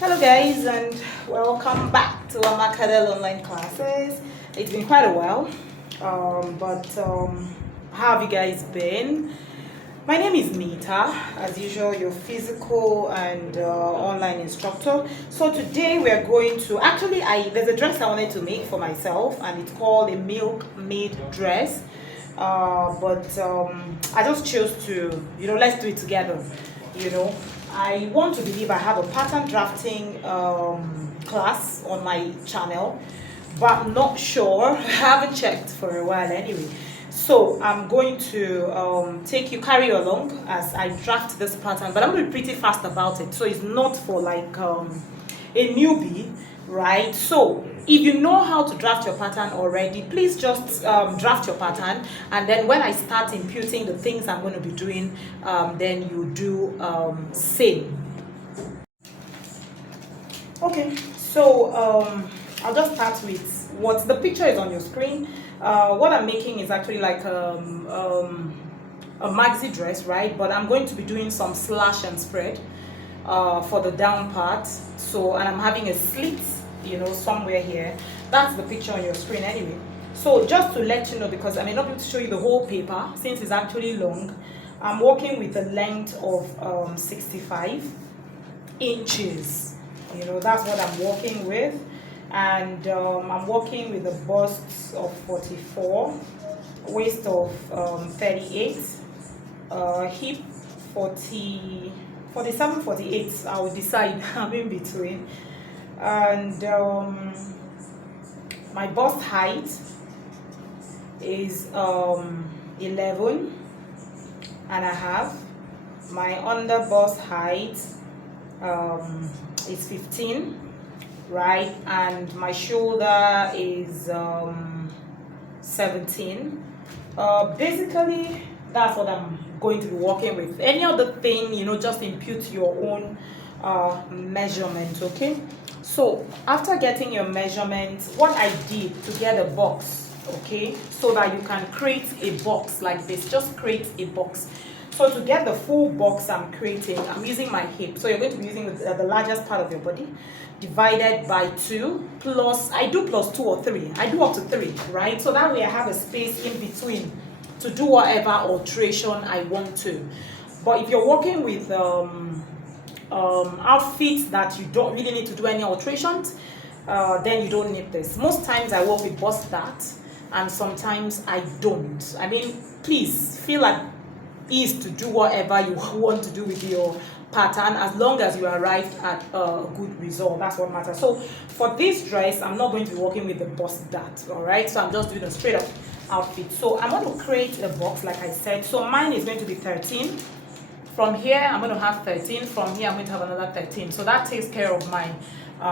Hello guys, and welcome back to our Macadel online classes. It's been quite a while, but how have you guys been? My name is Nita, as usual, your physical and online instructor. So today we are going to, there's a dress I wanted to make for myself, and it's called a Milkmaid dress. I just chose to, let's do it together, I want to believe I have a pattern drafting class on my channel, but I'm not sure. I haven't checked for a while anyway. So I'm going to carry you along as I draft this pattern, but I'm going to be pretty fast about it. So it's not for like a newbie, right? So if you know how to draft your pattern already, please just draft your pattern, and then when I start imputing the things I'm going to be doing, then you do same. Okay, so I'll just start with what the picture is on your screen. What I'm making is actually like a maxi dress, right? But I'm going to be doing some slash and spread for the down part. So, and I'm having a slit, somewhere here. That's the picture on your screen anyway. So just to let you know, because I may not be able to show you the whole paper since it's actually long, I'm working with a length of 65 inches. That's what I'm working with. And I'm working with a bust of 44, waist of 38, hip 40, 47, 48. I'll decide. I'm in between. And my bust height is 11 and a half. My under bust height is 15, right? And my shoulder is 17. Basically, that's what I'm going to be working with. Any other thing, just impute your own measurement, okay? So after getting your measurement, what I did to get a box, okay, so that you can create a box like this, just create a box. So to get the full box I'm creating, I'm using my hip. So you're going to be using the largest part of your body, divided by 2, plus, I do plus 2 or 3. I do up to 3, right? So that way I have a space in between to do whatever alteration I want to. But if you're working with outfits that you don't really need to do any alterations, then you don't need this. Most times I work with bust that, and sometimes I don't. I mean, please feel at ease to do whatever you want to do with your pattern, as long as you arrive at a good result. That's what matters. So for this dress, I'm not going to be working with the bust that, all right? So I'm just doing a straight up outfit. So I'm going to create a box, like I said. So mine is going to be 13. From here, I'm going to have 13. From here, I'm going to have another 13. So that takes care of my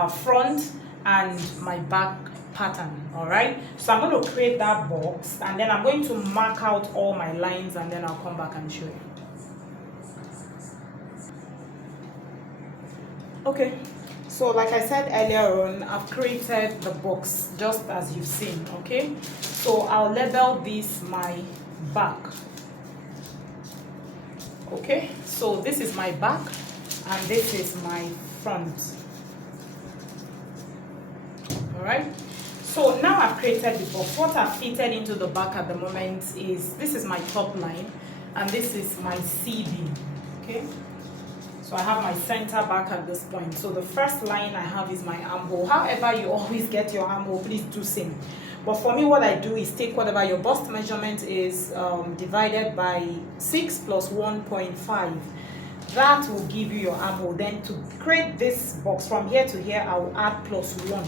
front and my back pattern, all right? So I'm going to create that box, and then I'm going to mark out all my lines, and then I'll come back and show you. Okay, so like I said earlier on, I've created the box just as you've seen, okay? So I'll label this my back. Okay, so this is my back and this is my front. All right, so now I've created the box. What I've fitted into the back at the moment is, this is my top line and this is my CB. Okay, so I have my center back at this point. So the first line I have is my armhole. However you always get your armhole, please do same. But for me, what I do is take whatever your bust measurement is, divided by 6 plus 1.5. That will give you your armhole. Then to create this box from here to here, I will add plus 1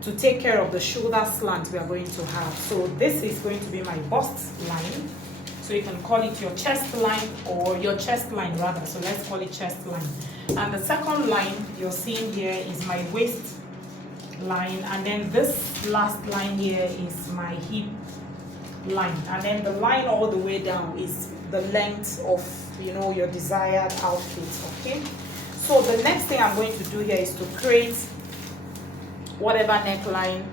to take care of the shoulder slant we are going to have. So this is going to be my bust line. So you can call it your chest line, or your chest line rather. So let's call it chest line. And the second line you're seeing here is my waist line, and then this last line here is my hip line, and then the line all the way down is the length of your desired outfit. Okay, so the next thing I'm going to do here is to create whatever neckline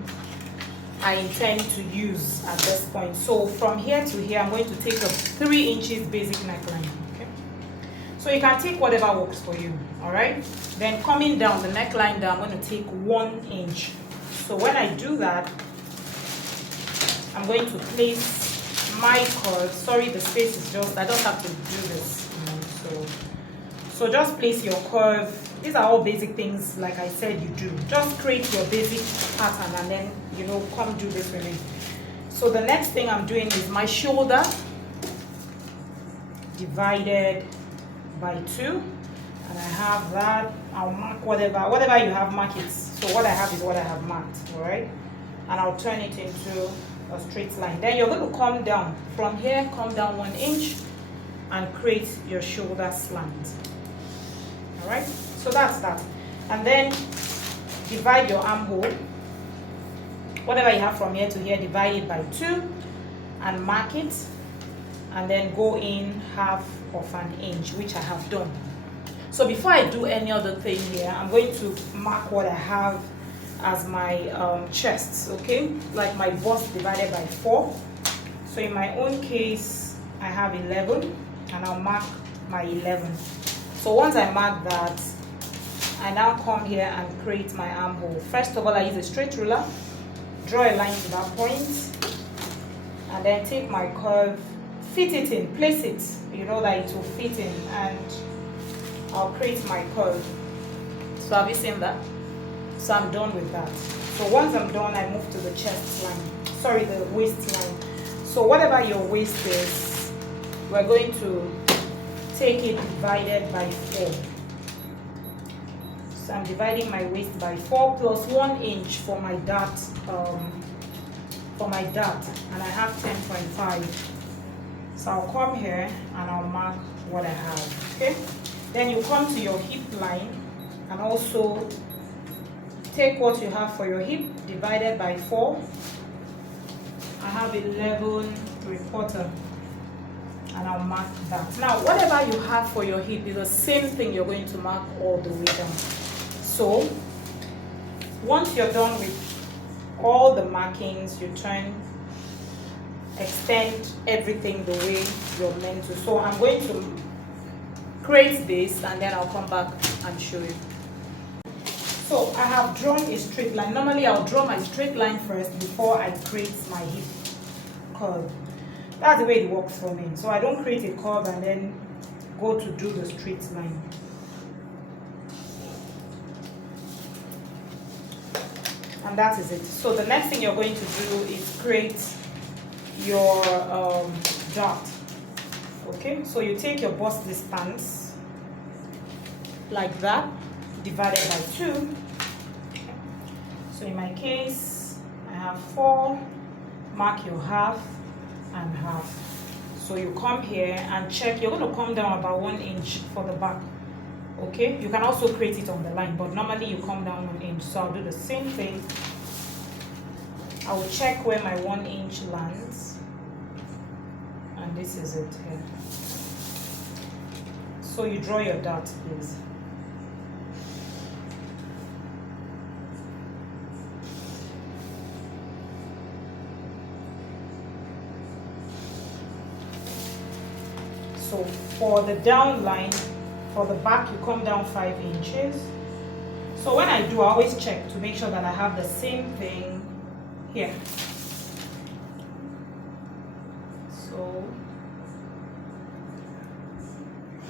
I intend to use at this point. So from here to here, I'm going to take a 3 inches basic neckline. Okay, So you can take whatever works for you, all right? Then coming down, the neckline down, I'm going to take 1 inch. So when I do that, I'm going to place my curve. Sorry, the space is just, I just have to do this, you know, so just place your curve. These are all basic things, like I said, you do. Just create your basic pattern and then, you know, come do this with me. So the next thing I'm doing is my shoulder divided by 2. And I have that. I'll mark whatever you have, mark it. So what I have is what I have marked, all right? And I'll turn it into a straight line. Then you're going to come down. From here, come down 1 inch and create your shoulder slant. All right? So that's that. And then divide your armhole. Whatever you have from here to here, divide it by 2 and mark it. And then go in 1/2 an inch, which I have done. So before I do any other thing here, I'm going to mark what I have as my chest, okay? Like my bust divided by 4. So in my own case, I have 11, and I'll mark my 11. So once I mark that, I now come here and create my armhole. First of all, I use a straight ruler, draw a line to that point, and then take my curve, fit it in, place it, you know that it will fit in, and I'll create my curve. So have you seen that? So I'm done with that. So once I'm done, I move to the chest line. Sorry, the waist line. So whatever your waist is, we're going to take it divided by 4. So I'm dividing my waist by 4 plus 1 inch for my dart. And I have 10.5. So I'll come here and I'll mark what I have. Okay. Then you come to your hip line and also take what you have for your hip divided by 4. I have 11.75, and I'll mark that. Now, whatever you have for your hip is the same thing you're going to mark all the way down. So, once you're done with all the markings, you extend everything the way you're meant to. So, I'm going to create this and then I'll come back and show you. So I have drawn a straight line. Normally I'll draw my straight line first before I create my hip curve. That's the way it works for me. So I don't create a curve and then go to do the straight line. And that is it. So the next thing you're going to do is create your dart. Okay, so you take your bust distance like that, divided by 2. So in my case, I have 4. Mark your 1/2 and 1/2. So you come here and check. You're going to come down about 1 inch for the back. Okay, you can also create it on the line, but normally you come down 1 inch. So I'll do the same thing. I will check where my 1 inch lands, and this is it here. So you draw your dart, please. So for the down line, for the back, you come down 5 inches. So when I do, I always check to make sure that I have the same thing here. So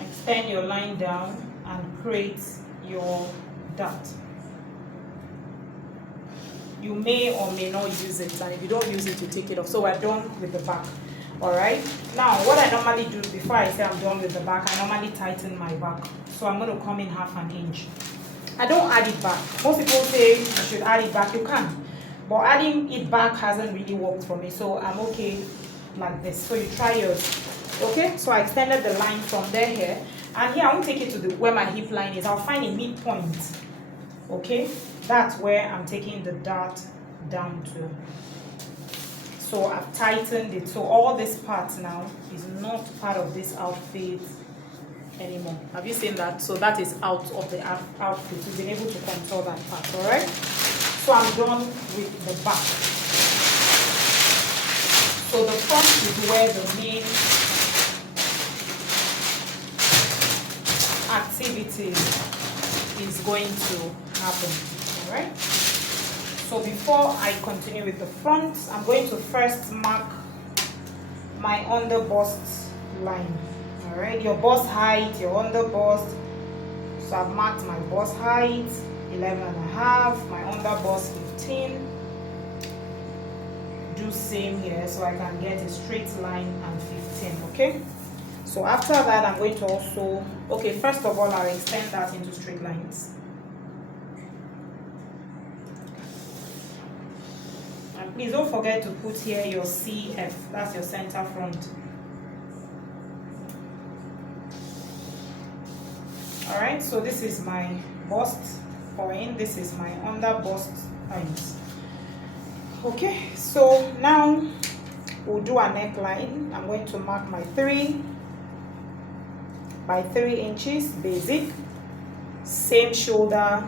extend your line down and create your dart. You may or may not use it, and if you don't use it, you take it off. So we're done with the back. Alright, now what I normally do before I say I'm done with the back, I normally tighten my back. So I'm going to come in 1/2 an inch. I don't add it back. Most people say you should add it back. You can, but adding it back hasn't really worked for me, so I'm okay like this. So you try yours. Okay, so I extended the line from there here, and here I won't take it to where my hip line is. I'll find a midpoint. Okay, that's where I'm taking the dart down to. So I've tightened it. So all this part now is not part of this outfit anymore. Have you seen that? So that is out of the outfit. We've been able to control that part. All right. So I'm done with the back. So the front is where the main activity is going to happen. All right. So before I continue with the front, I'm going to first mark my under bust line. All right, your bust height, your under bust. So I've marked my bust height 11.5, my under bust 15. Do same here so I can get a straight line and 15. Okay. So after that, I'm going to also, okay, first of all, I'll extend that into straight lines. And please don't forget to put here your CF, that's your center front. Alright, so this is my bust point, this is my under bust point. Okay, so now we'll do a neckline. I'm going to mark my 3 by 3 inches basic, same shoulder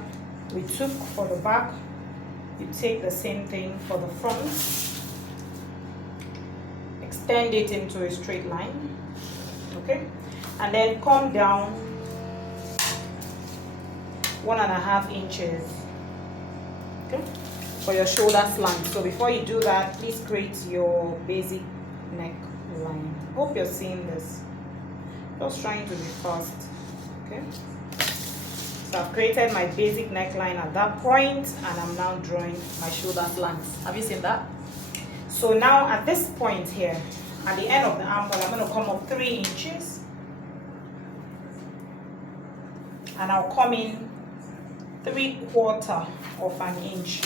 we took for the back. You take the same thing for the front, extend it into a straight line, okay, and then come down 1.5 inches, okay, for your shoulder slant. So before you do that, please create your basic neck line. Hope you're seeing this. Just trying to be fast, okay. So I've created my basic neckline at that point, and I'm now drawing my shoulder slants. Have you seen that? So now at this point here, at the end of the armhole, I'm going to come up 3 inches, and I'll come in 3/4 of an inch,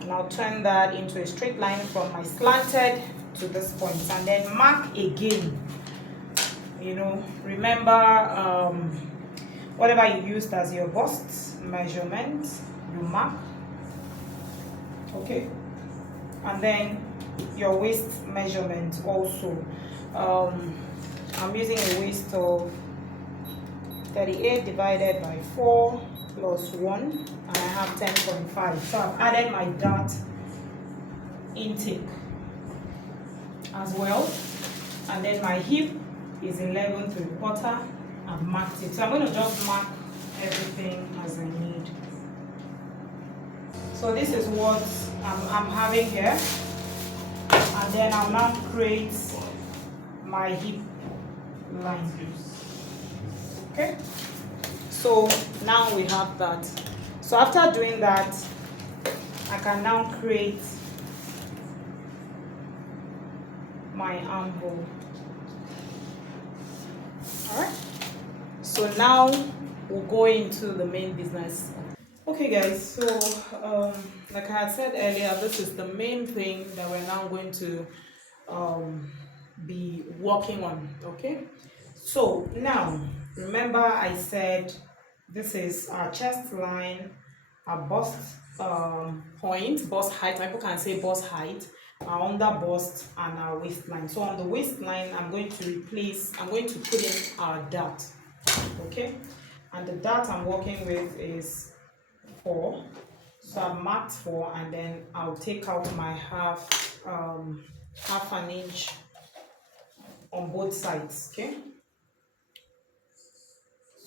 and I'll turn that into a straight line from my slanted to this point, and then mark again. You know, remember whatever you used as your bust measurement, you mark, okay, and then your waist measurement also. I'm using a waist of 38 divided by 4 plus 1, and I have 10.5. So I've added my dart intake as well, and then my hip is 11.75. I've marked it. So I'm going to just mark everything as I need. So this is what I'm having here, and then I'll now create my hip line. Okay, so now we have that. So after doing that, I can now create my armhole. All right. So now we'll go into the main business. Okay guys, so like I had said earlier, this is the main thing that we're now going to be working on. Okay, so now remember I said this is our chest line, our bust point, bust height. People can say bust height, our under bust, and our waistline. So on the waistline, I'm going to put in our dart. Okay, and the dart I'm working with is 4. So I've marked 4, and then I'll take out my half an inch on both sides. Okay,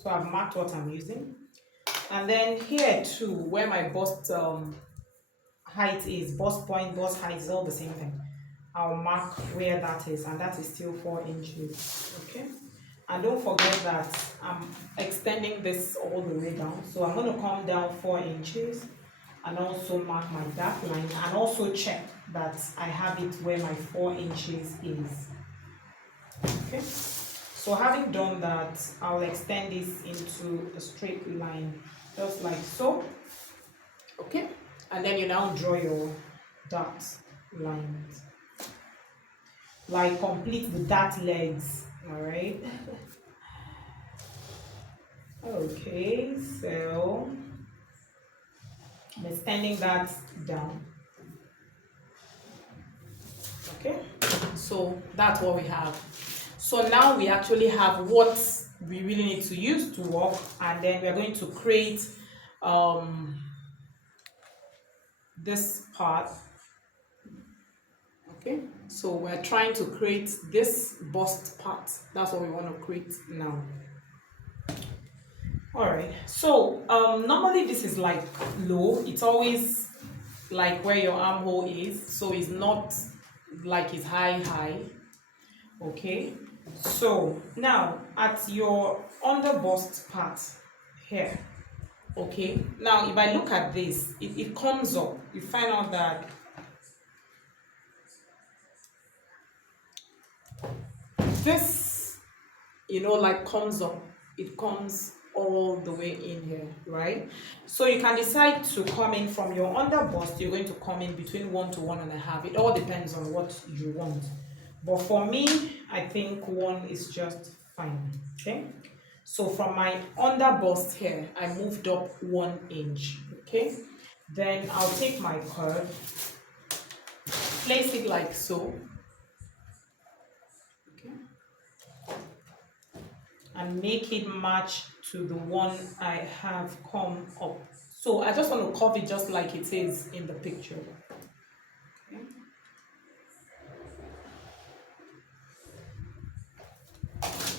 so I've marked what I'm using, and then here too, where my bust height is, bust point, bust height is all the same thing. I'll mark where that is, and that is still 4 inches. Okay, and don't forget that I'm extending this all the way down, so I'm going to come down 4 inches and also mark my dark line, and also check that I have it where my 4 inches is. Okay, so having done that, I'll extend this into a straight line, just like so. Okay, and then you now draw your dart lines, like complete the dart legs. All right. Okay, so I'm extending that down. Okay, so that's what we have. So now we actually have what we really need to use to work, and then we are going to create this part. Okay, so we're trying to create this bust part. That's what we want to create now. All right, so normally this is like low. It's always like where your armhole is, so it's not like it's high. Okay, so now at your under bust part here. Okay, now if I look at this, it comes up. You find out that this, like comes up. It comes all the way in here, right? So you can decide to come in from your under bust. You're going to come in between 1 to 1.5. It all depends on what you want. But for me, I think 1 is just fine. Okay. So from my under bust here, I moved up 1 inch. Okay. Then I'll take my curve, place it like so. Okay. And make it match to the one I have come up. So I just want to curve it just like it is in the picture. Okay.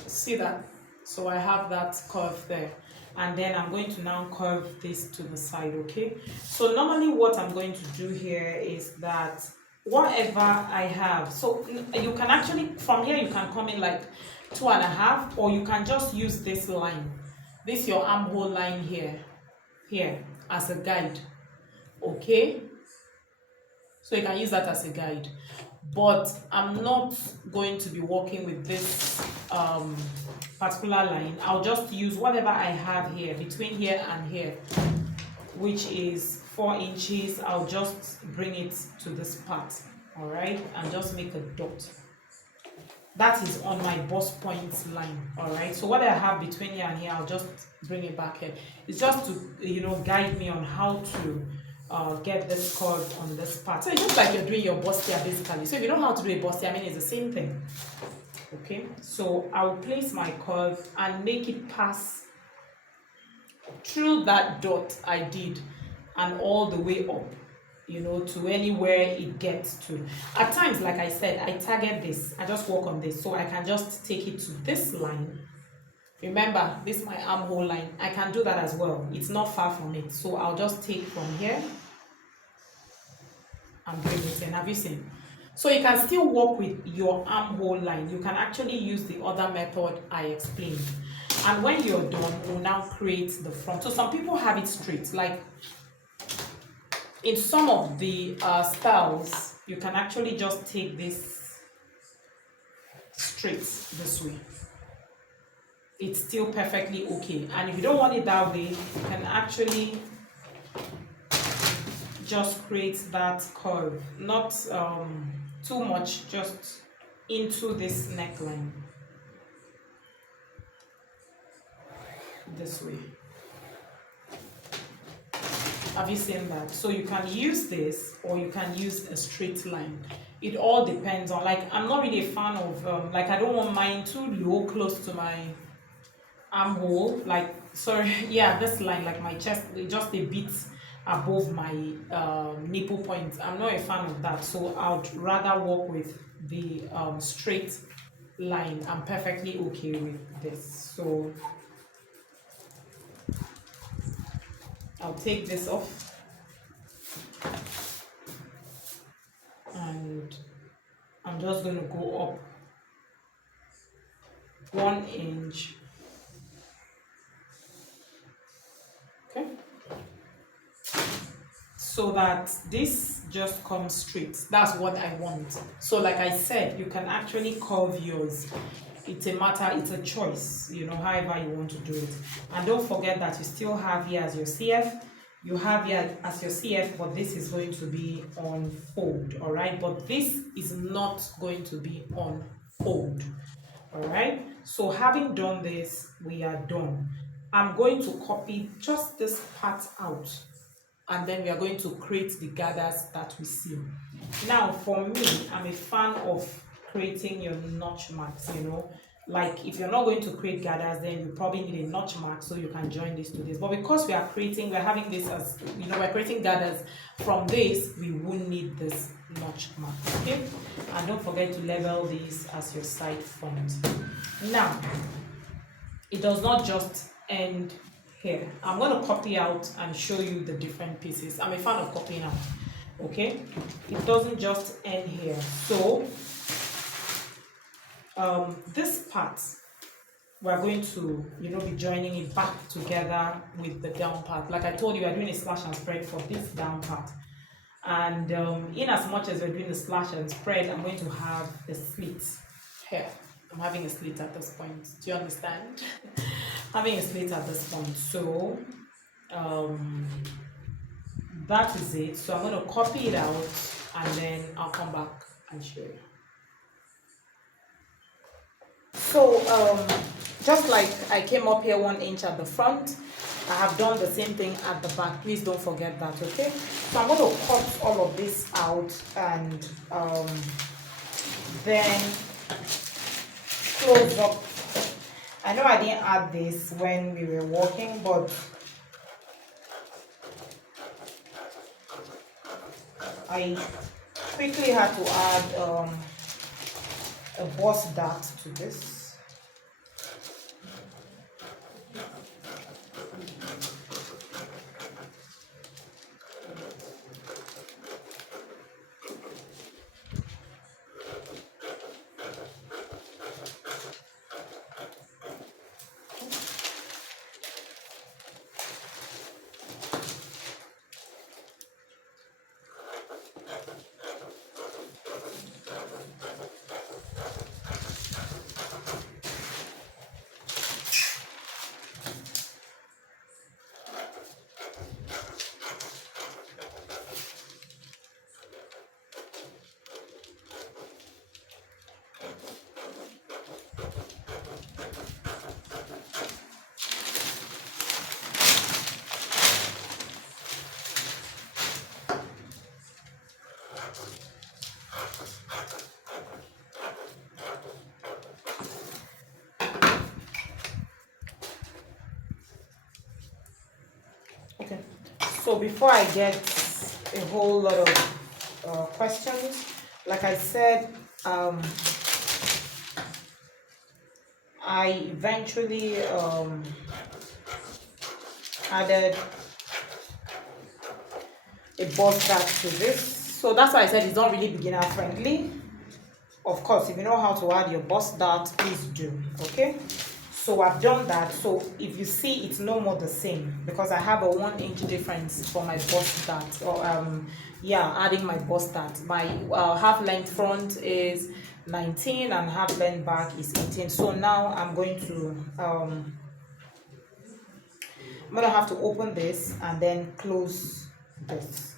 See that? So I have that curve there. And then I'm going to now curve this to the side, okay? So normally what I'm going to do here is that whatever I have, so you can actually, from here you can come in like 2.5, or you can just use this line. This your armhole line here as a guide, okay? So you can use that as a guide. But I'm not going to be working with this particular line. I'll just use whatever I have here, between here and here, which is 4 inches. I'll just bring it to this part, all right, and just make a dot. That is on my bust points line, all right. So what I have between here and here, I'll just bring it back here. It's just to guide me on how to get this curve on this part. So it's just like you're doing your bustier basically. So if you know how to do a bustier, I mean it's the same thing. Okay, so I will place my curve and make it pass through that dot I did and all the way up, to anywhere it gets to. At times, like I said, I target this. I just work on this, so I can just take it to this line. Remember, this is my armhole line. I can do that as well. It's not far from it. So I'll just take from here and bring it in. Have you seen? So you can still work with your armhole line. You can actually use the other method I explained. And when you're done, we'll now create the front. So some people have it straight. Like in some of the styles, you can actually just take this straight this way. It's still perfectly okay. And if you don't want it that way, you can actually just create that curve, not too much, just into this neckline this way. Have you seen that? So you can use this, or you can use a straight line. It all depends on, like, I'm not really a fan of like, I don't want mine too low, close to my armhole, like, sorry, yeah, this line, like my chest, just a bit above my nipple point. I'm not a fan of that, so I would rather work with the straight line. I'm perfectly okay with this. So I'll take this off and I'm just going to go up 1 inch. Okay, so that this just comes straight. That's what I want. So like I said, you can actually curve yours. It's a matter, it's a choice, however you want to do it. And don't forget that you still have here as your CF. You have here as your CF, but this is going to be on fold, all right? But this is not going to be on fold, all right? So having done this, we are done. I'm going to copy just this part out, and then we are going to create the gathers that we see. Now, for me, I'm a fan of creating your notch marks, like if you're not going to create gathers, then you probably need a notch mark so you can join this to this. But because we're having this as, we're creating gathers from this, we won't need this notch mark, okay? And don't forget to level these as your side front. Now, it does not just end here. I'm going to copy out and show you the different pieces. I'm a fan of copying out. Okay, it doesn't just end here. So this part, we're going to be joining it back together with the down part. Like I told you, we're doing a slash and spread for this down part, and in as much as we're doing the slash and spread, I'm going to have a slit here. I'm having a slit at this point. Do you understand? Having a slit at this point. So that is it. So I'm going to copy it out and then I'll come back and show you. So just like I came up here 1 inch at the front, I have done the same thing at the back. Please don't forget that. Okay, so I'm going to cut all of this out and then close up. I know I didn't add this when we were working, but I quickly had to add a bust dart to this. Okay, so before I get a whole lot of questions, like I said, I eventually added a bust dart to this. So that's why I said it's not really beginner friendly. Of course, if you know how to add your bust dart, please do. Okay, so I've done that. So if you see, it's no more the same because I have a 1 inch difference for my bust dart, or adding my bust dart. My half length front is 19 and half length back is 18. So now I'm going to have to open this and then close this.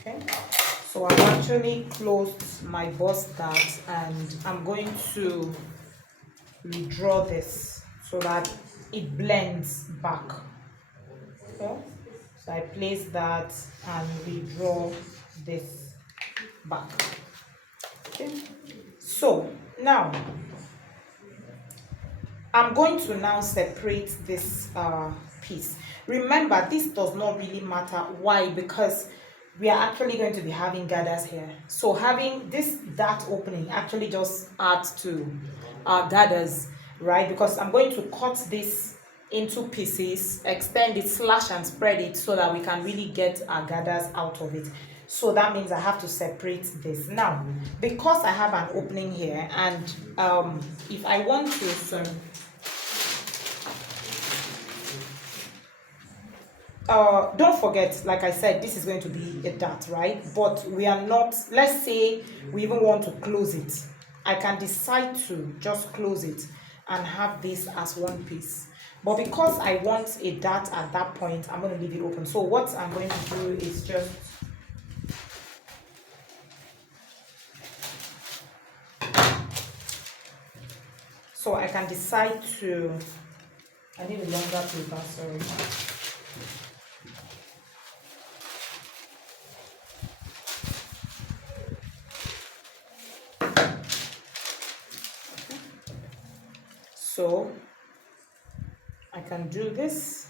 Okay, so I've actually closed my bust dart and I'm going to redraw this so that it blends back. Okay, so I place that and redraw this back. Okay, so now I'm going to now separate this piece. Remember, this does not really matter. Why? Because we are actually going to be having gathers here. So having this dart opening actually just adds to our gathers, right? Because I'm going to cut this into pieces, extend it, slash and spread it so that we can really get our gathers out of it. So that means I have to separate this. Now, because I have an opening here, and if I want to, don't forget, like I said, this is going to be a dart, right? But we are not, let's say we even want to close it. I can decide to just close it and have this as one piece. But because I want a dart at that point, I'm going to leave it open. So what I'm going to do is just so I can decide to, I need a longer paper, sorry. So I can do this.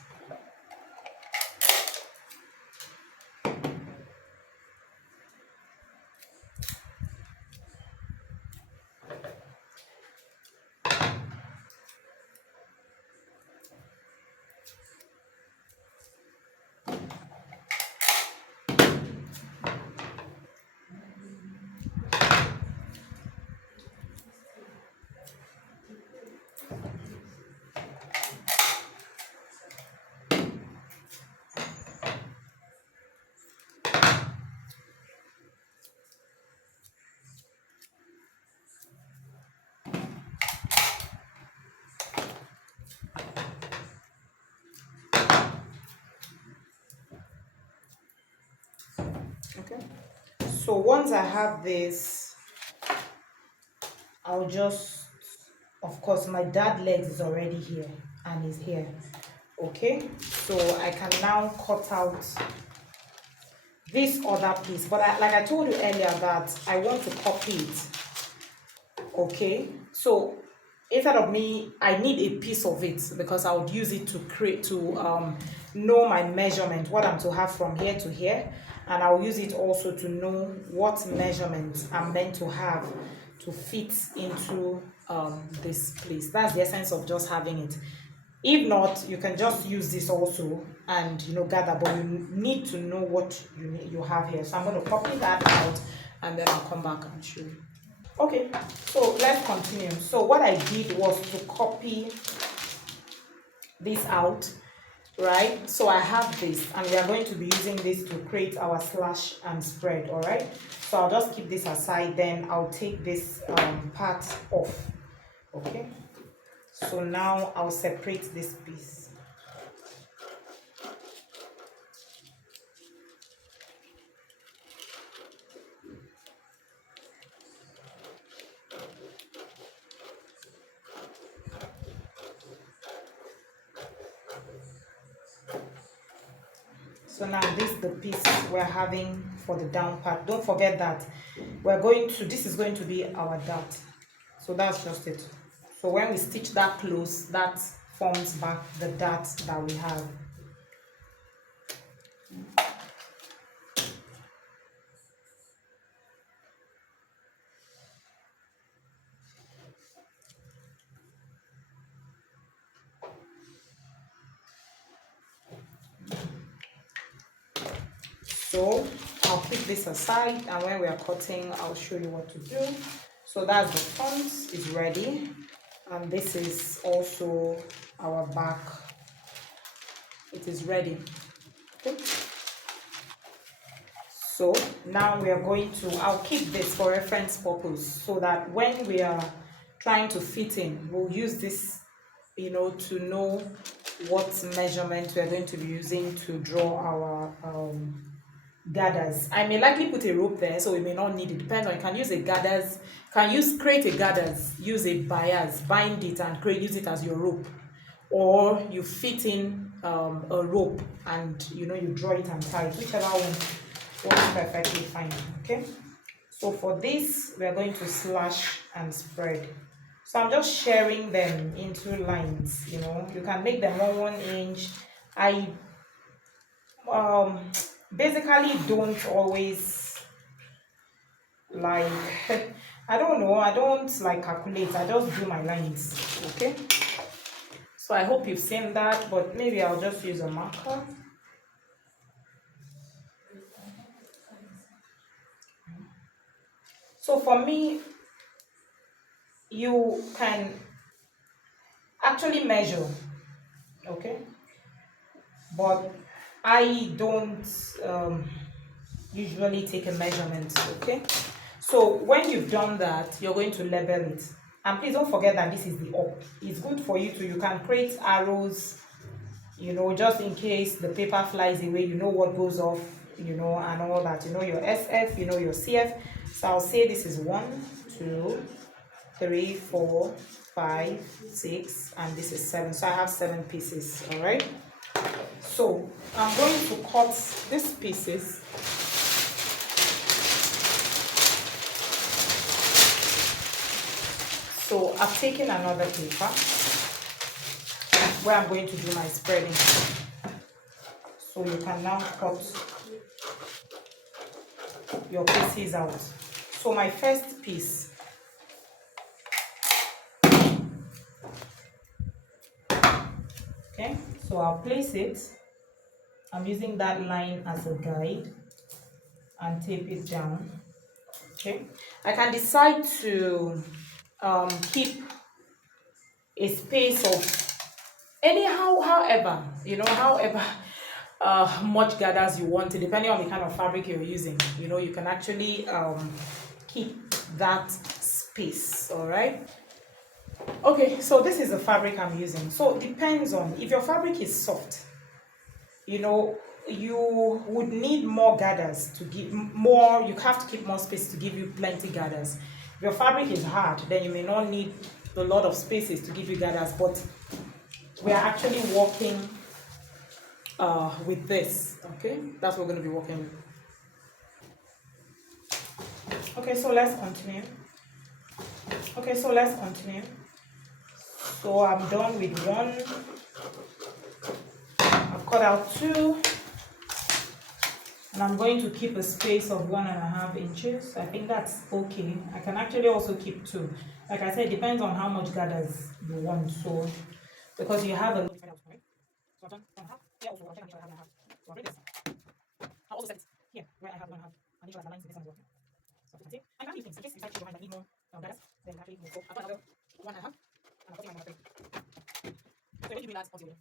Okay. So once I have this, I'll just, of course, my dad legs is already here and is here. Okay, so I can now cut out this other piece, but like I told you earlier that I want to copy it. Okay, so instead of me, I need a piece of it because I would use it to create, to know my measurement, what I'm to have from here to here, and I'll use it also to know what measurements I'm meant to have to fit into this place. That's the essence of just having it. If not, you can just use this also and gather, but you need to know what you have here. So I'm going to copy that out and then I'll come back and show you. Okay, so let's continue. So what I did was to copy this out, right? So I have this and we are going to be using this to create our slash and spread. All right, so I'll just keep this aside, then I'll take this part off. Okay, so now I'll separate this piece. So now this is the piece we're having for the down part. Don't forget that this is going to be our dart. So that's just it. So when we stitch that close, that forms back the dart that we have. So I'll put this aside, and when we are cutting, I'll show you what to do. So that's the front is ready, and this is also our back. It is ready. Okay. So now we are going to, I'll keep this for reference purpose so that when we are trying to fit in, we'll use this, to know what measurement we are going to be using to draw our gathers. I may likely put a rope there, so we may not need it. Depends on, you can use a gathers, create a gathers, use a bias, bind it and use it as your rope. Or you fit in a rope and you draw it and tie it, whichever one works perfectly fine. Okay, so for this we are going to slash and spread. So I'm just sharing them into lines. You can make them 1 inch. I basically don't always like I don't know, I don't like calculate, I just do my lines. Okay, so I hope you've seen that, but maybe I'll just use a marker. So for me, you can actually measure, okay, but I don't usually take a measurement. Okay, so when you've done that, you're going to label it, and please don't forget that this is the up. It's good for you you can create arrows, just in case the paper flies away, what goes off, and all that, your SF, your CF. So I'll say this is 1, 2, 3, 4, 5, 6, and this is 7. So I have 7 pieces. All right, so I'm going to cut these pieces. So I've taken another paper where I'm going to do my spreading. So you can now cut your pieces out. So my first piece, okay, so I'll place it. I'm using that line as a guide and tape it down. Okay, I can decide to keep a space of anyhow, however, however much gathers you want it, depending on the kind of fabric you're using. You can actually keep that space. All right. Okay, so this is the fabric I'm using. So it depends on if your fabric is soft, you would need more gathers to give more. You have to keep more space to give you plenty gathers. If your fabric is hard, then you may not need a lot of spaces to give you gathers. But we are actually working with this. Okay, that's what we're going to be working with. Okay, so let's continue. So I'm done with one. I've cut out two, and I'm going to keep a space of 1.5 inches. I think that's okay. I can actually also keep two. Like I said, it depends on how much gathers you want. So because you have a lot, right? So I've done 1.5. Here also, I'll check and make sure I have 1.5. So I'll bring this. I'll also set it here where I have 1.5. I make sure that the lines in this one as well. So you can see, I can leave things in case you decide to need more gathers. Then you actually move. So I've got another 1.5, and I'm putting my 3. So what do you mean last until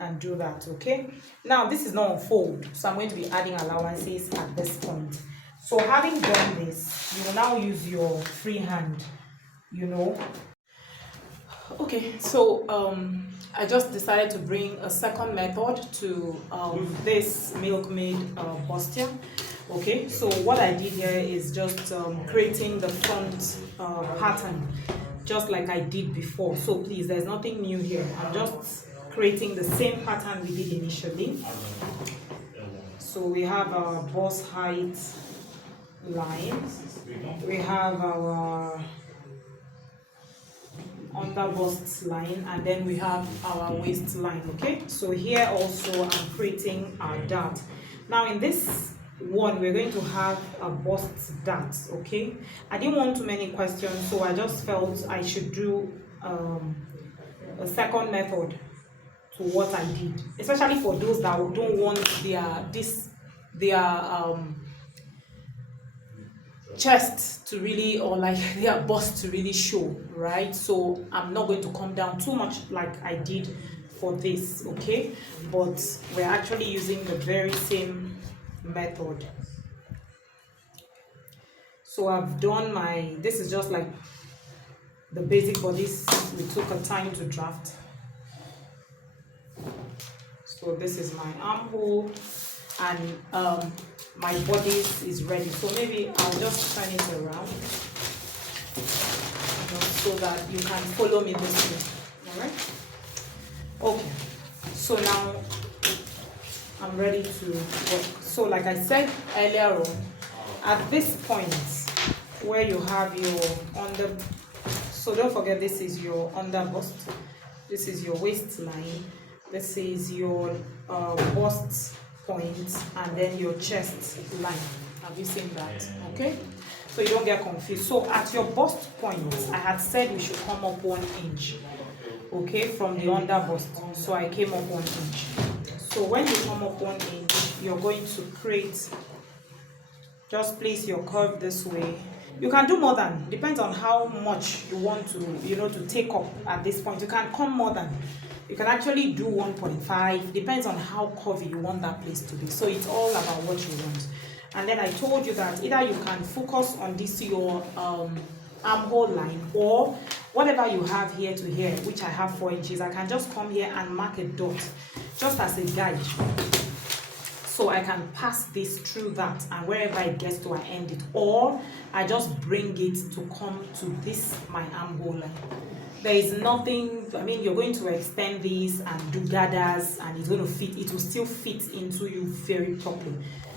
and do that. Okay, now this is not on fold, so I'm going to be adding allowances at this point. So having done this, you will now use your free hand. Okay, so I just decided to bring a second method to this Milkmaid bustier. Okay, so what I did here is just creating the front pattern just like I did before. So please, there's nothing new here. I'm just creating the same pattern we did initially. So we have our bust height line, we have our under bust line, and then we have our waistline. Okay, so here also I'm creating our dart. Now in this one we're going to have a bust dart. Okay, I didn't want too many questions, so I just felt I should do a second method to what I did, especially for those that don't want their chest to really, or like their bust to really show, right? So I'm not going to come down too much like I did for this. Okay, but we're actually using the very same method. So I've done this is just like the basic bodice we took a time to draft. So this is my armhole, and my bodice is ready. So maybe I'll just turn it around, so that you can follow me this way. All right. Okay. So now I'm ready to work. So like I said earlier on, at this point where you have your under, so don't forget this is your under bust, this is your waistline, this is your bust point, and then your chest line. Have you seen that? Okay, so you don't get confused. So at your bust point, I had said we should come up 1 inch, okay, from the under bust. So I came up 1 inch. So when you come up 1 inch, you're going to create, just place your curve this way. You can do more than, depends on how much you want to, to take up at this point. You can come more than You can actually do 1.5, depends on how curvy you want that place to be. So it's all about what you want. And then I told you that either you can focus on this your armhole line, or whatever you have here to here, which I have 4 inches, I can just come here and mark a dot just as a guide. So I can pass this through that, and wherever it gets to I end it, or I just bring it to come to this my armhole line. There is nothing, I mean, you're going to extend this and do gathers and it's going to fit, it will still fit into you very properly.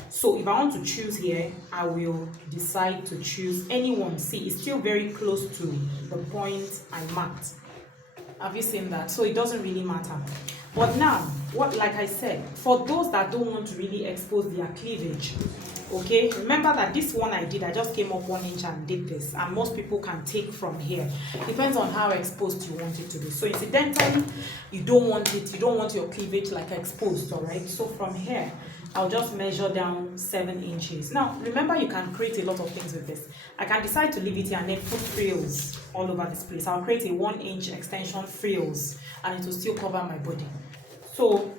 So if I want to choose here, I will decide to choose any one. See, it's still very close to the point I marked. Have you seen that? So it doesn't really matter. But now, what, like I said, for those that don't want to really expose their cleavage, okay, remember that this one I did, I just came up 1 inch and did this, and most people can take from here. Depends on how exposed you want it to be. So incidentally, you don't want your cleavage like exposed, all right? So from here, I'll just measure down 7 inches. Now, remember, you can create a lot of things with this. I can decide to leave it here and then put frills all over this place. I'll create a 1 inch extension frills, and it will still cover my body. So,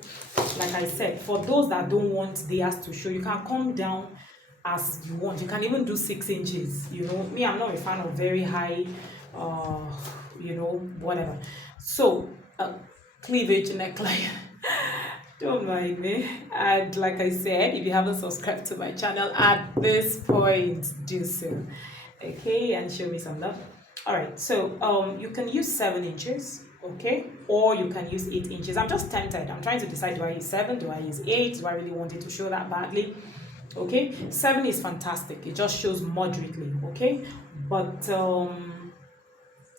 like I said, for those that don't want theirs to show, you can come down as you want. You can even do 6 inches. You know, me, I'm not a fan of very high, you know, whatever. So, cleavage neckline. Don't mind me. And like I said, if you haven't subscribed to my channel at this point, do so. Okay, and show me some love. All right, so you can use 7 inches, okay, or you can use 8 inches. I'm just tempted. I'm trying to decide, do I use 7, do I use 8, do I really want it to show that badly? Okay, 7 is fantastic. It just shows moderately, okay, but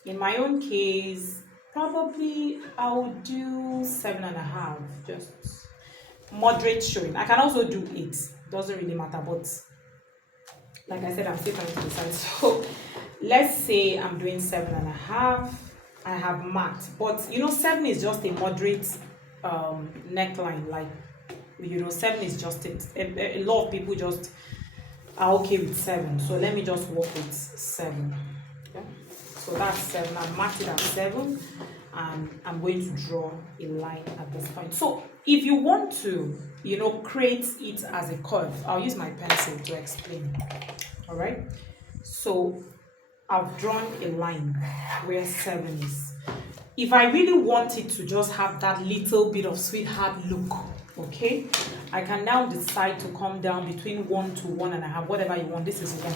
in my own case, probably I would do 7.5, just moderate showing. I can also do 8, doesn't really matter, but like I said, I'm still trying to decide. So let's say I'm doing 7.5. I have marked, but you know, 7 is just a moderate neckline. Like, you know, 7 is just it. A lot of people just are okay with 7. So let me just work with 7. Okay? So that's 7. I've marked it at 7, and I'm going to draw a line at this point. So if you want to, you know, create it as a curve, I'll use my pencil to explain. All right. So I've drawn a line where 7 is. If I really want it to just have that little bit of sweetheart look, okay, I can now decide to come down between 1 to 1.5, whatever you want. This is 1,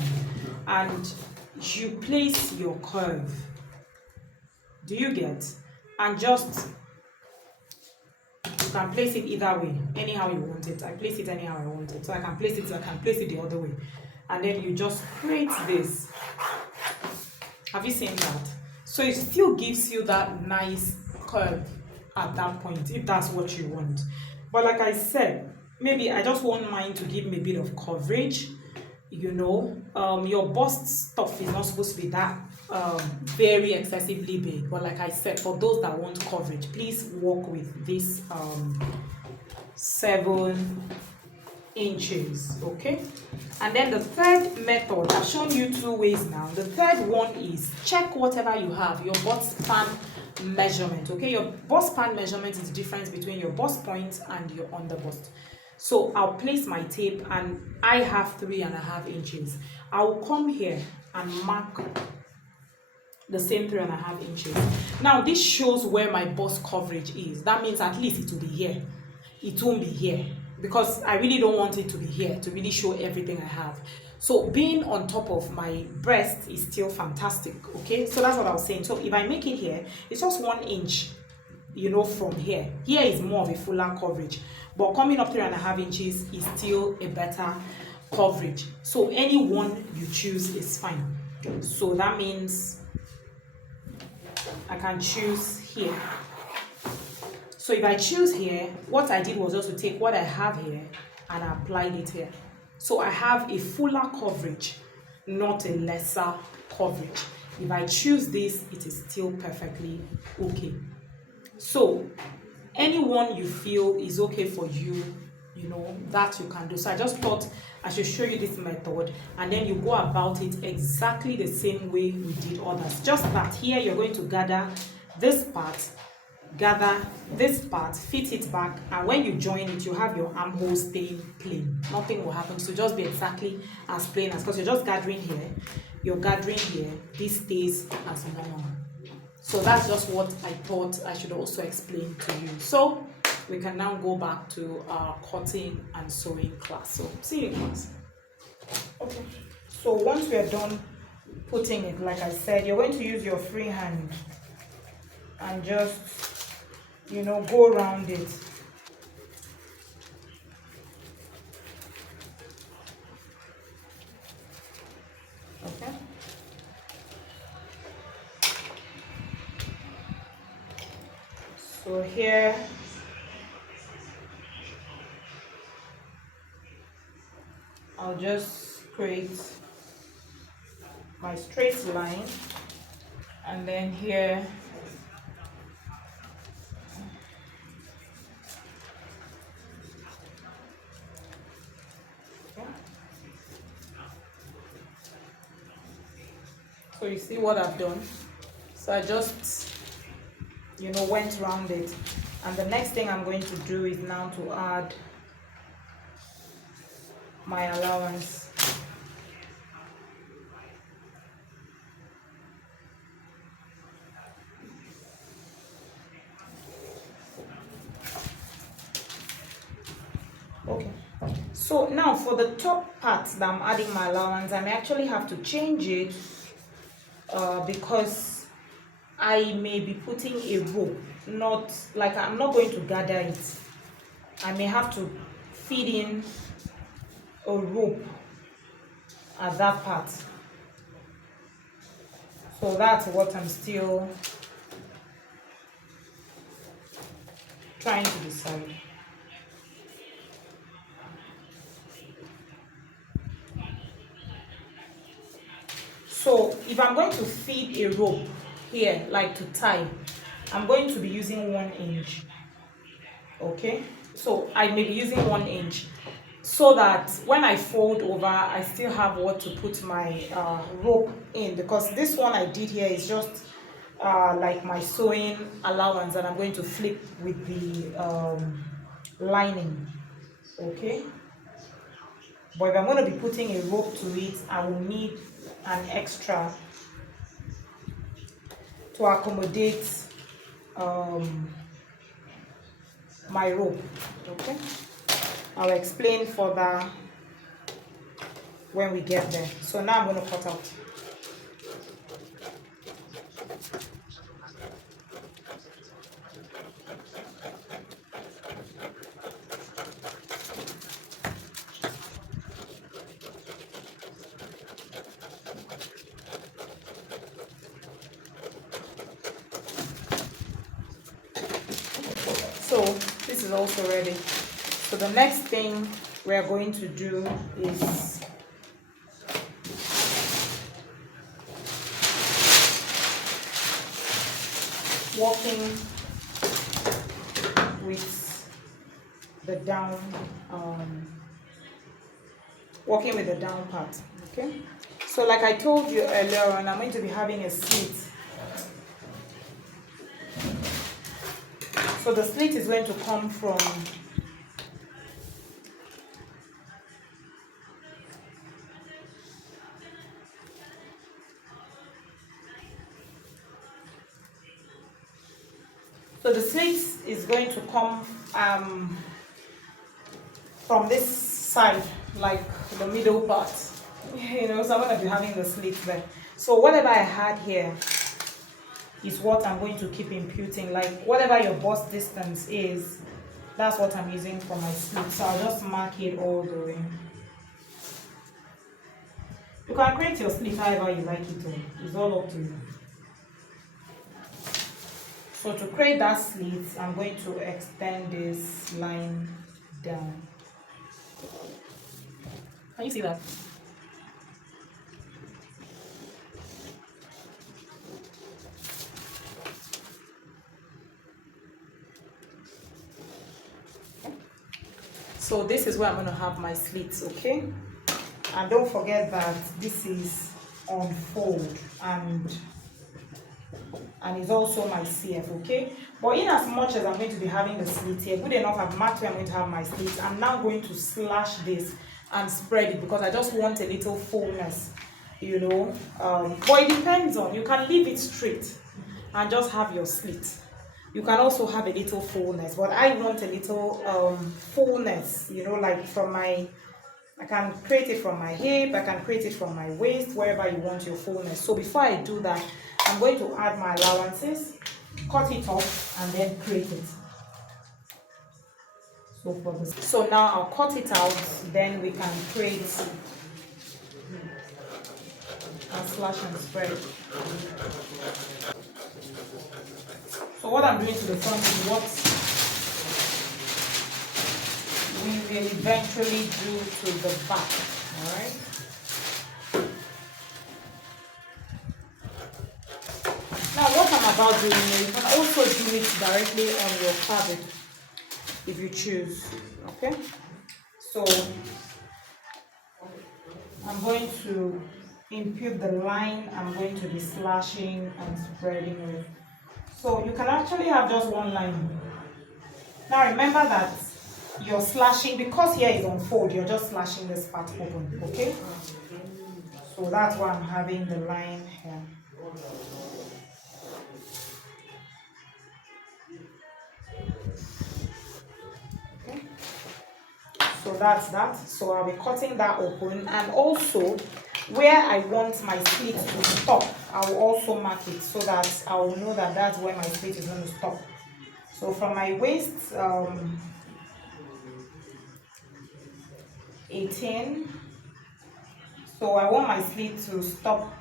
and you place your curve. Do you get? And just, you can place it either way, anyhow you want it. I place it anyhow I want it. So I can place it, I can place it the other way, and then you just create this. Have you seen that? So it still gives you that nice curve at that point, if that's what you want. But like I said, maybe I just want mine to give me a bit of coverage. You know, your bust stuff is not supposed to be that very excessively big. But like I said, for those that want coverage, please work with this 7 inches, okay? And then the third method, I've shown you 2 ways now. The third one is check whatever you have, your bust span measurement, okay? Your bust span measurement is the difference between your bust point and your underbust. So I'll place my tape, and I have 3.5 inches. I'll come here and mark the same 3.5 inches. Now this shows where my bust coverage is. That means at least it will be here. It won't be here, because I really don't want it to be here to really show everything I have. So being on top of my breast is still fantastic, okay? So that's what I was saying. So if I make it here, it's just 1 inch, you know, from here. Here is more of a fuller coverage, but coming up 3.5 inches is still a better coverage. So any one you choose is fine. So that means I can choose here. So if I choose here, what I did was just to take what I have here and I applied it here. So I have a fuller coverage, not a lesser coverage. If I choose this, it is still perfectly okay. So anyone you feel is okay for you, you know, that you can do. So I just thought I should show you this method, and then you go about it exactly the same way we did others. Just that here you're going to gather this part gather this part, fit it back, and when you join it, you have your armhole staying plain. Nothing will happen. So just be exactly as plain as, because you're just gathering here, you're gathering here, this stays as normal. So that's just what I thought I should also explain to you. So we can now go back to our cutting and sewing class. So see you in class. Okay. So once we are done putting it, like I said, you're going to use your free hand and just, you know, go around it. Okay. So here, I'll just create my straight line, and then here so you see what I've done. So I just, you know, went around it, and the next thing I'm going to do is now to add my allowance. Okay, so now for the top part that I'm adding my allowance, I may actually have to change it because I may be putting a rope, not like I'm not going to gather it. I may have to feed in a rope at that part. So that's what I'm still trying to decide. So if I'm going to feed a rope here, like to tie, I'm going to be using 1 inch. Okay, so I may be using 1 inch so that when I fold over, I still have what to put my rope in, because this one I did here is just like my sewing allowance that I'm going to flip with the lining. Okay, but if I'm going to be putting a rope to it, I will need an extra to accommodate my rope. Okay, I'll explain further when we get there. So now I'm going to cut out. So this is also ready. So the next thing we are going to do is working with the down, working with the down part. Okay. So like I told you earlier on, I'm going to be having a slit. So the slit is going to come from from this side, like the middle part. You know, so I'm going to be having the slit there. So whatever I had here is what I'm going to keep imputing. Like whatever your bust distance is, that's what I'm using for my slit. So I'll just mark it all the way. You can create your slit however you like it. It's all up to you. So to create that slit, I'm going to extend this line down. Can you see that? So this is where I'm going to have my slits, okay? And don't forget that this is on fold, and and it's also my CF, okay? But in as much as I'm going to be having the slit here, good enough, I've marked where I'm going to have my slit. I'm now going to slash this and spread it because I just want a little fullness, you know. But it depends on, you can leave it straight and just have your slit. You can also have a little fullness, but I want a little fullness, you know, like from my, I can create it from my hip, I can create it from my waist, wherever you want your fullness. So before I do that, I'm going to add my allowances, cut it off, and then create it. So for this, so now I'll cut it out, then we can create a slash and spread. So what I'm doing to the front is what we will eventually do to the back. Alright. Now what I'm about doing here, you can also do it directly on your fabric if you choose. Okay. So I'm going to impute the line I'm going to be slashing and spreading with. So you can actually have just one line. Now remember that you're slashing, because here is on fold, you're just slashing this part open, okay? So that's why I'm having the line here. Okay. So that's that. So I'll be cutting that open, and also where I want my slit to stop, I will also mark it so that I will know that that's where my slit is going to stop. So from my waist, 18, so I want my slit to stop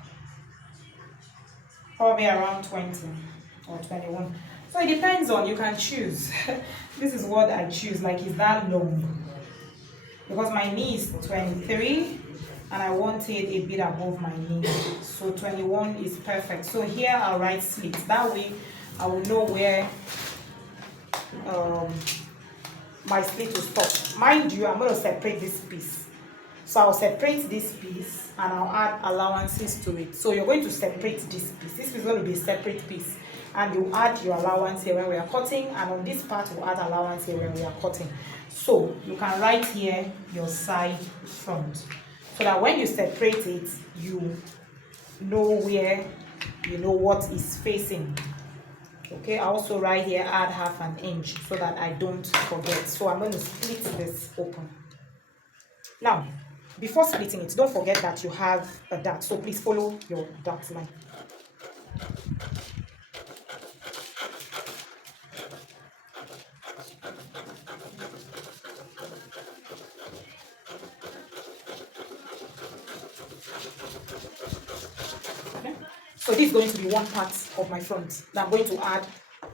probably around 20 or 21. So it depends on, you can choose. This is what I choose, like, is that long? Because my knee is 23 and I want it a bit above my knee, so 21 is perfect. So here I'll write slit, that way I will know where my slit will stop. Mind you, I'm going to separate this piece, so I'll separate this piece and I'll add allowances to it. So you're going to separate this piece is going to be a separate piece, and you add your allowance here when we are cutting, and on this part we'll add allowance here when we are cutting. So you can write here your side front, so that when you separate it, you know where, you know what is facing. Okay, I also write here add half an inch so that I don't forget. So I'm going to split this open. Now, before splitting it, don't forget that you have a dart, so please follow your dart line. So this is going to be one part of my front that I'm going to add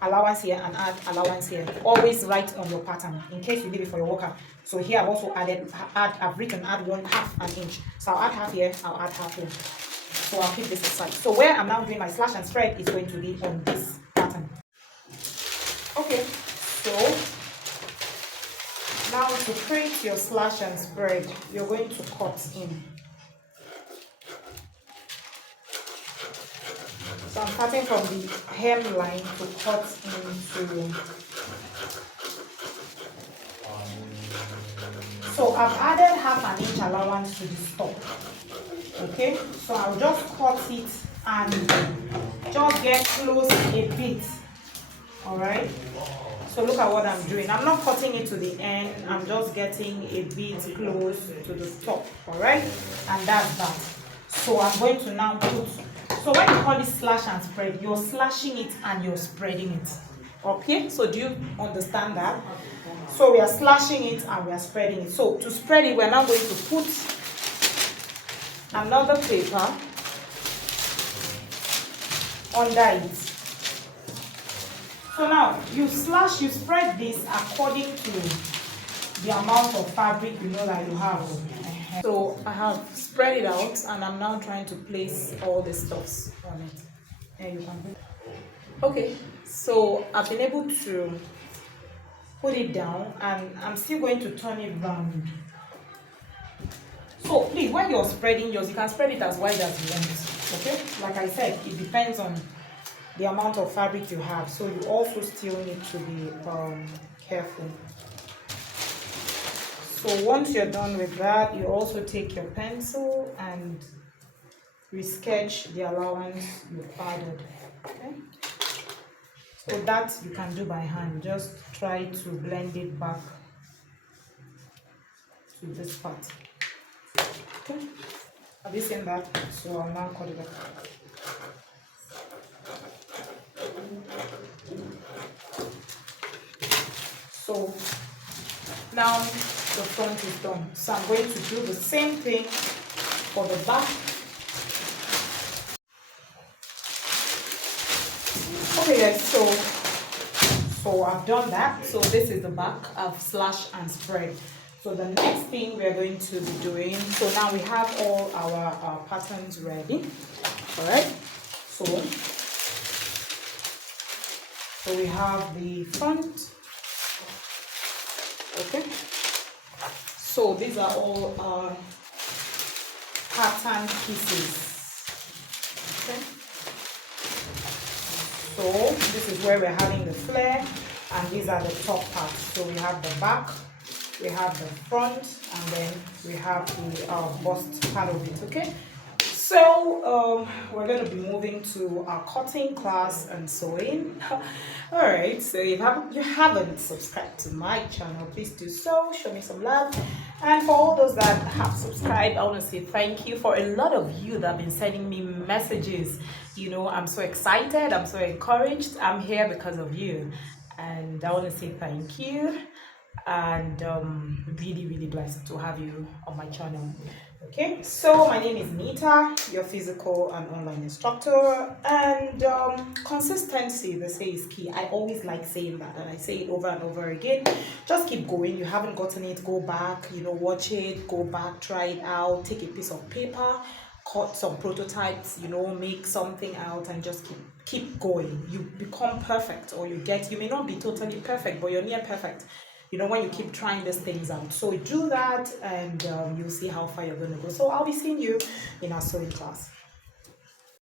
allowance here and add allowance here. Always write on your pattern in case you leave it for your worker. So here I've also I've written add 1/2 an inch. So I'll add half here, I'll add half here. So I'll keep this aside. So where I'm now doing my slash and spread is going to be on this pattern. Okay, so now to create your slash and spread, you're going to cut in. So I'm cutting from the hemline to cut into. So I've added half an inch allowance to the top. Okay, so I'll just cut it and just get close a bit. Alright, so look at what I'm doing. I'm not cutting it to the end, I'm just getting a bit close to the top. Alright, and that's that. So I'm going to now put. So when you call it slash and spread, you're slashing it and you're spreading it. Okay, so do you understand that? So we are slashing it and we are spreading it. So to spread it, we're now going to put another paper under it. So now you spread this according to the amount of fabric you know that you have. So I have spread it out and I'm now trying to place all the stuffs on it. And you can. Okay, so I've been able to put it down and I'm still going to turn it round. So please, when you're spreading yours, you can spread it as wide as you want. Okay, like I said, it depends on the amount of fabric you have, so you also still need to be careful. So once you're done with that, you also take your pencil and resketch the allowance you've added. Okay, so that you can do by hand. Just try to blend it back to this part. Okay, have you seen that? So I'll now cut it up. So now the front is done. So I'm going to do the same thing for the back. Okay guys, so I've done that. So this is the back. I've slashed and spread. So the next thing we're going to be doing, so now we have all our patterns ready. All right, so we have the front. Okay, so these are all our pattern pieces. Okay, so this is where we're having the flare, and these are the top parts. So we have the back, we have the front, and then we have the bust part of it. Okay, so we're going to be moving to our cutting class and sewing. All right, so if you haven't subscribed to my channel, please do so. Show me some love. And for all those that have subscribed, I want to say thank you. For a lot of you that have been sending me messages, you know, I'm so excited, I'm so encouraged. I'm here because of you, and I want to say thank you. And really blessed to have you on my channel. Okay, so my name is Nita, your physical and online instructor, and consistency, they say, is key. I always like saying that, and I say it over and over again. Just keep going. You haven't gotten it, go back, you know, watch it, go back, try it out, take a piece of paper, cut some prototypes, you know, make something out, and just keep going. You become perfect, or you may not be totally perfect, but you're near perfect, you know, when you keep trying these things out. So do that, and you'll see how far you're going to go. So I'll be seeing you in our sewing class.